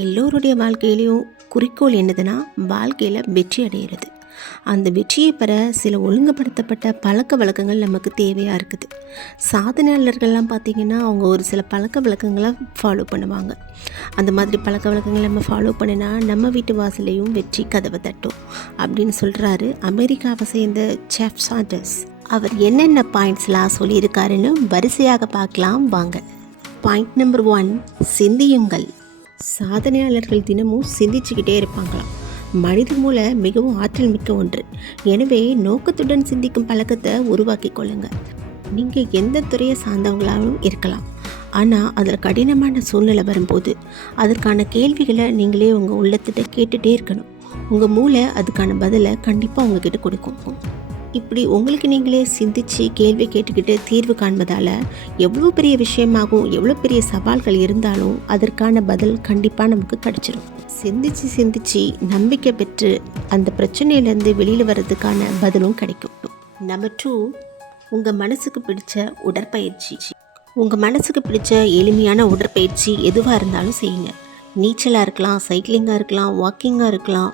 எல்லோருடைய வாழ்க்கையிலையும் குறிக்கோள் என்னதுன்னா வாழ்க்கையில் வெற்றி அடைகிறது. அந்த வெற்றியை பெற சில ஒழுங்குபடுத்தப்பட்ட பழக்க வழக்கங்கள் நமக்கு தேவையாக இருக்குது. சாதனையாளர்கள்லாம் பார்த்திங்கன்னா அவங்க ஒரு சில பழக்க வழக்கங்களை ஃபாலோ பண்ணுவாங்க. அந்த மாதிரி பழக்க வழக்கங்களை நம்ம ஃபாலோ பண்ணினா நம்ம வீட்டு வாசலையும் வெற்றி கதவை தட்டும் அப்படின்னு சொல்கிறாரு அமெரிக்காவை சேர்ந்த செஃப் சாண்டர்ஸ். அவர் என்னென்ன பாயிண்ட்ஸ்லாம் சொல்லியிருக்காருன்னு வரிசையாக பார்க்கலாம் வாங்க. பாயிண்ட் நம்பர் 1, சிந்தியுங்கள். சாதனையாளர்கள் தினமும் சிந்திச்சுக்கிட்டே இருப்பாங்களாம். மனித மூளை மிகவும் ஆற்றல் மிக்க ஒன்று. எனவே நோக்கத்துடன் சிந்திக்கும் பழக்கத்தை உருவாக்கி கொள்ளுங்க. நீங்கள் எந்த துறையை சார்ந்தவங்களாகவும் இருக்கலாம். ஆனால் அதில் கடினமான சூழ்நிலை வரும்போது அதற்கான கேள்விகளை நீங்களே உங்கள் உள்ளத்திட்ட கேட்டுகிட்டே இருக்கணும். உங்கள் மூளை அதுக்கான பதிலை கண்டிப்பாக உங்ககிட்ட கொடுக்கும். இப்படி உங்களுக்கு நீங்களே சிந்தித்து கேள்வி கேட்டுக்கிட்டு தீர்வு காண்பதால் எவ்வளோ பெரிய விஷயமாகவும் எவ்வளோ பெரிய சவால்கள் இருந்தாலும் அதற்கான பதில் கண்டிப்பாக நமக்கு கிடச்சிரும். சிந்திச்சு நம்பிக்கை பெற்று அந்த பிரச்சனையிலேருந்து வெளியில் வர்றதுக்கான பதிலும் கிடைக்கும். நம்பர் 2, உங்கள் மனசுக்கு பிடிச்ச உடற்பயிற்சி. உங்கள் மனசுக்கு பிடிச்ச எளிமையான உடற்பயிற்சி எதுவாக இருந்தாலும் செய்யுங்க. நீச்சலாக இருக்கலாம், சைக்கிளிங்காக இருக்கலாம், வாக்கிங்காக இருக்கலாம்,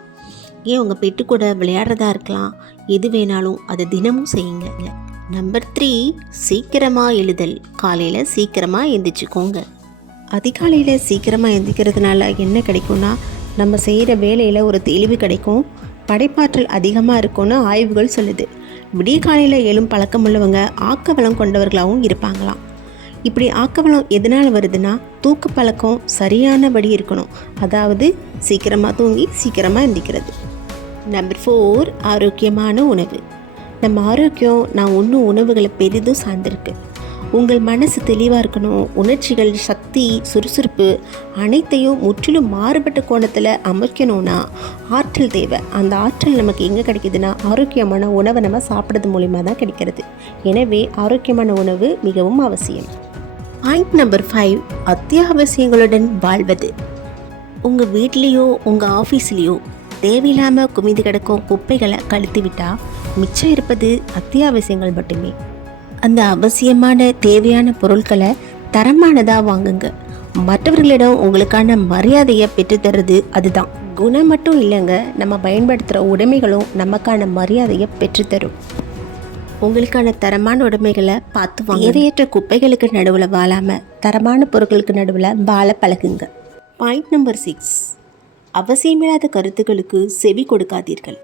ஏன் உங்கள் பெட்டு கூட விளையாடுறதா இருக்கலாம். எது வேணாலும் அதை தினமும் செய்யுங்க. நம்பர் 3, சீக்கிரமாக எழுதல். காலையில் சீக்கிரமாக எந்திரிச்சுக்கோங்க. அதிகாலையில் சீக்கிரமாக எந்திரிக்கிறதுனால என்ன கிடைக்கும்னா நம்ம செய்கிற வேலையில் ஒரு தெளிவு கிடைக்கும், படைப்பாற்றல் அதிகமாக இருக்கும்னு ஆய்வுகள் சொல்லுது. விடிய காலையில் எழும் பழக்கம் உள்ளவங்க ஆக்கவளம் கொண்டவர்களாகவும் இருப்பாங்களாம். இப்படி ஆக்கவளம் எதனால் வருதுன்னா தூக்க பழக்கம் சரியானபடி இருக்கணும். அதாவது சீக்கிரமாக தூங்கி சீக்கிரமாக எந்திரிக்கிறது. நம்பர் 4, ஆரோக்கியமான உணவு. நம்ம ஆரோக்கியம் நான் உண்ணும் உணவுகளை பெரிதும் சார்ந்திருக்கு. உங்கள் மனசு தெளிவாக இருக்கணும். உணர்ச்சிகள், சக்தி, சுறுசுறுப்பு அனைத்தையும் முற்றிலும் மாறுபட்ட கோணத்தில் அமைக்கணும்னா ஆற்றல் தேவை. அந்த ஆற்றல் நமக்கு எங்கே கிடைக்குதுன்னா ஆரோக்கியமான உணவை நம்ம சாப்பிட்றது மூலிமா தான் கிடைக்கிறது. எனவே ஆரோக்கியமான உணவு மிகவும் அவசியம். பாயிண்ட் நம்பர் 5, அத்தியாவசியங்களுடன் வாழ்வது. உங்கள் வீட்லேயோ உங்கள் ஆஃபீஸ்லேயோ தேவையில்லாமல் குமிந்து கிடக்கும் குப்பைகளை கழித்து விட்டால் மிச்சம் இருப்பது அத்தியாவசியங்கள் மட்டுமே. அந்த அவசியமான தேவையான பொருட்களை தரமானதாக வாங்குங்க. மற்றவர்களிடம் உங்களுக்கான மரியாதையை பெற்றுத்தர்றது அதுதான். குணம் மட்டும் இல்லைங்க, நம்ம பயன்படுத்துகிற உடைமைகளும் நமக்கான மரியாதையை பெற்றுத்தரும். உங்களுக்கான தரமான உடைமைகளை பார்த்து வாங்க. தேவையற்ற குப்பைகளுக்கு நடுவில் வாழாமல் தரமான பொருட்களுக்கு நடுவில் வாழ பழகுங்க. பாயிண்ட் நம்பர் 6, அவசியமில்லாத கருத்துக்களுக்கு செவி கொடுக்காதீர்கள்.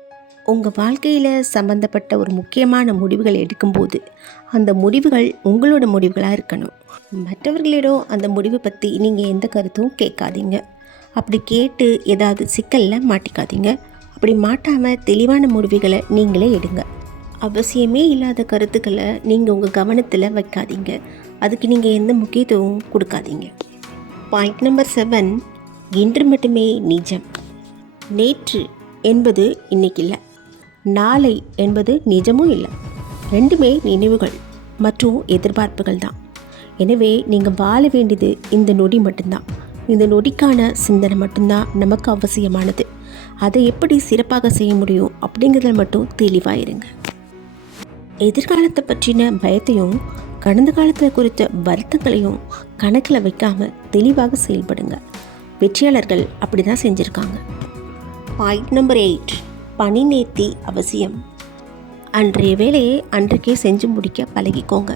உங்கள் வாழ்க்கையில் சம்பந்தப்பட்ட ஒரு முக்கியமான முடிவுகள் எடுக்கும்போது அந்த முடிவுகள் உங்களோட முடிவுகளாக இருக்கணும். மற்றவர்களிடம் அந்த முடிவை பற்றி நீங்கள் எந்த கருத்தும் கேட்காதீங்க. அப்படி கேட்டு ஏதாவது சிக்கலில் மாட்டிக்காதீங்க. அப்படி மாட்டாமல் தெளிவான முடிவுகளை நீங்களே எடுங்க. அவசியமே இல்லாத கருத்துக்களை நீங்கள் உங்கள் கவனத்தில் வைக்காதீங்க. அதுக்கு நீங்கள் எந்த முக்கியத்துவமும் கொடுக்காதீங்க. பாயிண்ட் நம்பர் 7, இன்று மட்டுமே நிஜம். நேற்று என்பது இன்னைக்கு இல்லை, நாளை என்பது நிஜமும் இல்லை. ரெண்டுமே நினைவுகள் மற்றும் எதிர்பார்ப்புகள் தான். எனவே நீங்கள் வாழ வேண்டியது இந்த நொடி மட்டும்தான். இந்த நொடிக்கான சிந்தனை மட்டும்தான் நமக்கு அவசியமானது. அதை எப்படி சிறப்பாக செய்ய முடியும் அப்படிங்கிறத மட்டும் தெளிவாக இருங்க. எதிர்காலத்தை பற்றின பயத்தையும் கடந்த காலத்தில் குறித்த வருத்தங்களையும் கணக்கில் வைக்காமல் தெளிவாக செயல்படுங்க. வெற்றியாளர்கள் அப்படி தான் செஞ்சுருக்காங்க. பாயிண்ட் நம்பர் 8, பணி நேர்த்தி அவசியம். அன்றைய வேலையை அன்றைக்கே செஞ்சு முடிக்க பழகிக்கோங்க.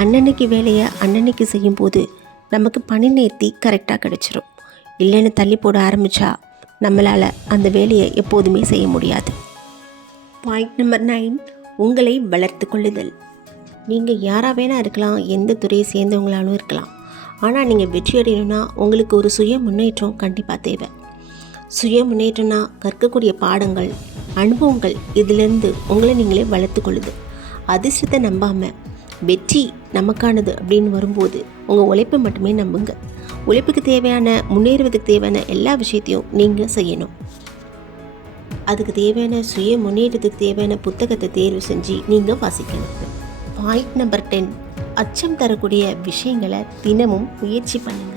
அன்னன்னைக்கு வேலையை அன்னன்னைக்கு செய்யும்போது நமக்கு பணி நேர்த்தி கரெக்டாக கிடச்சிரும். இல்லைன்னு தள்ளி போட ஆரம்பித்தா நம்மளால் அந்த வேலையை எப்போதுமே செய்ய முடியாது. பாயிண்ட் நம்பர் 9, உங்களை வளர்த்து கொள்ளுதல். நீங்கள் யாராக வேணால் இருக்கலாம், எந்த துறையை சேர்ந்தவங்களாலும் இருக்கலாம். ஆனால் நீங்கள் வெற்றி அடையணும்னா உங்களுக்கு ஒரு சுய முன்னேற்றம் கண்டிப்பாக தேவை. சுய முன்னேற்றம்னா கற்கக்கூடிய பாடங்கள், அனுபவங்கள், இதிலேருந்து உங்களை நீங்களே வளர்த்து கொள்ளுது. அதிர்ஷ்டத்தை நம்பாமல் வெற்றி நமக்கானது அப்படின்னு வரும்போது உங்கள் உழைப்பை மட்டுமே நம்புங்க. உழைப்புக்கு தேவையான, முன்னேறுவதுக்கு தேவையான எல்லா விஷயத்தையும் நீங்கள் செய்யணும். அதுக்கு தேவையான சுய முன்னேற்றத்துக்கு தேவையான புத்தகத்தை தேர்வு செஞ்சு நீங்கள் வாசிக்கணும். பாயிண்ட் நம்பர் 10, அச்சம் தரக்கூடிய விஷயங்களை தினமும் முயற்சி பண்ணுங்க.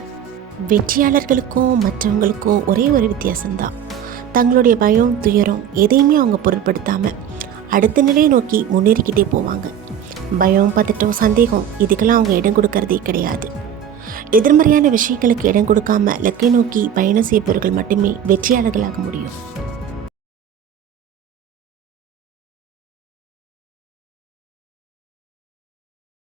வெற்றியாளர்களுக்கும் மற்றவங்களுக்கும் ஒரே ஒரு வித்தியாசம்தான். தங்களுடைய பயம், துயரம் எதையுமே அவங்க பொருட்படுத்தாமல் அடுத்த நிலையை நோக்கி முன்னேறிக்கிட்டே போவாங்க. பயம், பதட்டம், சந்தேகம் இதுக்கெல்லாம் அவங்க இடம் கொடுக்கறதே கிடையாது. எதிர்மறையான விஷயங்களுக்கு இடம் கொடுக்காம இலக்கை நோக்கி பயணம் செய்பவர்கள் மட்டுமே வெற்றியாளர்களாக முடியும்.